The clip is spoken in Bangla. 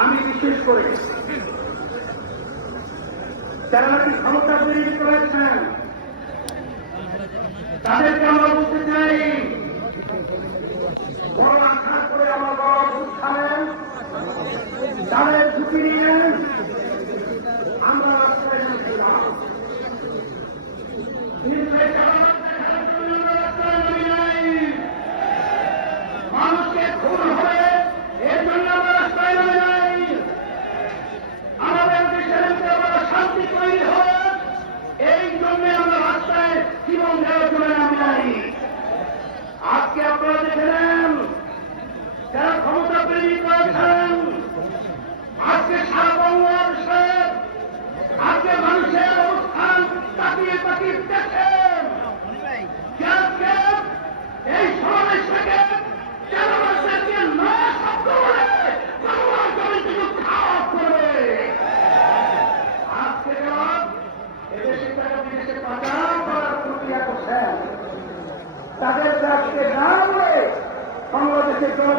আমি বিশেষ করে যারা নাকি ক্ষমতা তৈরি করেছেন, তাদেরকে আমরা বলতে চাই বড় আশা করে আমার বড় উত্থানে তাদের ঝুঁকি নিয়ে আজকে আপনারা দেখেন যারা ক্ষমতা তৈরি করেছেন, আজকে সারা বাংলাদেশে, আজকে মানুষের অবস্থান তাকিয়ে তাকিয়ে দেখেন। তাদের আজকে না বলে বাংলাদেশের জনগণ